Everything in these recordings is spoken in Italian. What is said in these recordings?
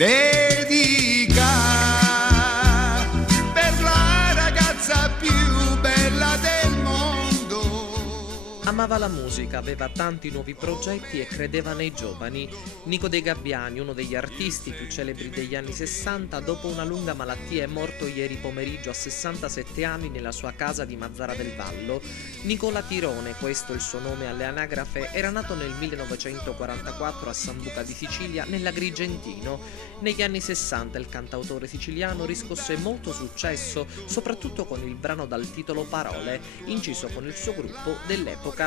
dedica per la ragazza più bella del mondo. Amava la musica, aveva tanti nuovi progetti e credeva nei giovani. Nico De Gabbiani, uno degli artisti più celebri degli anni 60, dopo una lunga malattia è morto ieri pomeriggio a 67 anni nella sua casa di Mazzara del Vallo. Nicola Tirone, questo il suo nome alle anagrafe, era nato nel 1944 a Sambuca di Sicilia, nell'Agrigentino. Negli anni 60 il cantautore siciliano riscosse molto successo, soprattutto con il brano dal titolo Parole, inciso con il suo gruppo dell'epoca.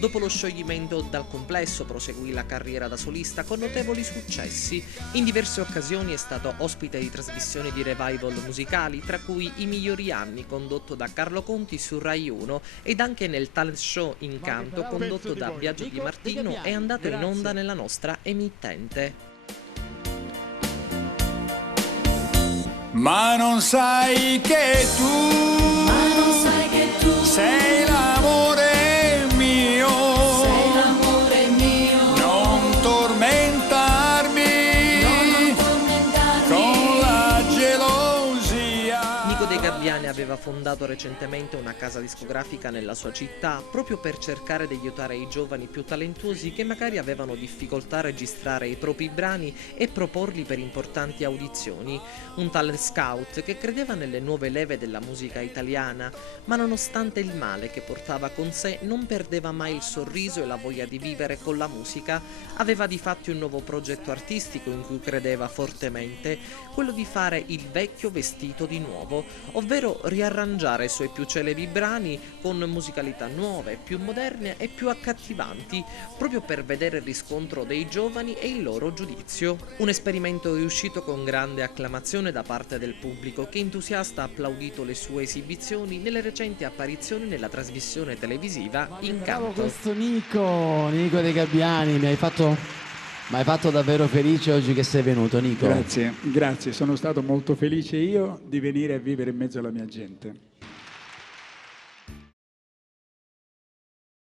Dopo lo scioglimento dal complesso proseguì la carriera da solista con notevoli successi. In diverse occasioni è stato ospite di trasmissioni di revival musicali, tra cui I migliori anni condotto da Carlo Conti su Rai 1 ed anche nel talent show Incanto condotto da Biagio Di Martino è andato in onda nella nostra emittente. Ma non sai che tu sei l'amore mio, non tormentarmi con la gelosia. Nico De Gabbiani aveva fondato recentemente una casa discografica nella sua città proprio per cercare di aiutare i giovani più talentuosi che magari avevano difficoltà a registrare i propri brani e proporli per importanti audizioni. Un talent scout che credeva nelle nuove leve della musica italiana, ma nonostante il male che portava con sé non perdeva mai il sorriso e la voglia di vivere con la musica. Aveva difatti un nuovo progetto artistico in cui credeva fortemente, quello di fare il vecchio vestito di nuovo, ovvero riarrangiare i suoi più celebri brani con musicalità nuove, più moderne e più accattivanti, proprio per vedere il riscontro dei giovani e il loro giudizio. Un esperimento riuscito con grande acclamazione da parte del pubblico, che entusiasta ha applaudito le sue esibizioni nelle recenti apparizioni nella trasmissione televisiva Incanto. Bravo questo Nico De Gabbiani, mi hai fatto davvero felice oggi che sei venuto, Nico. Grazie, sono stato molto felice io di venire a vivere in mezzo alla mia gente.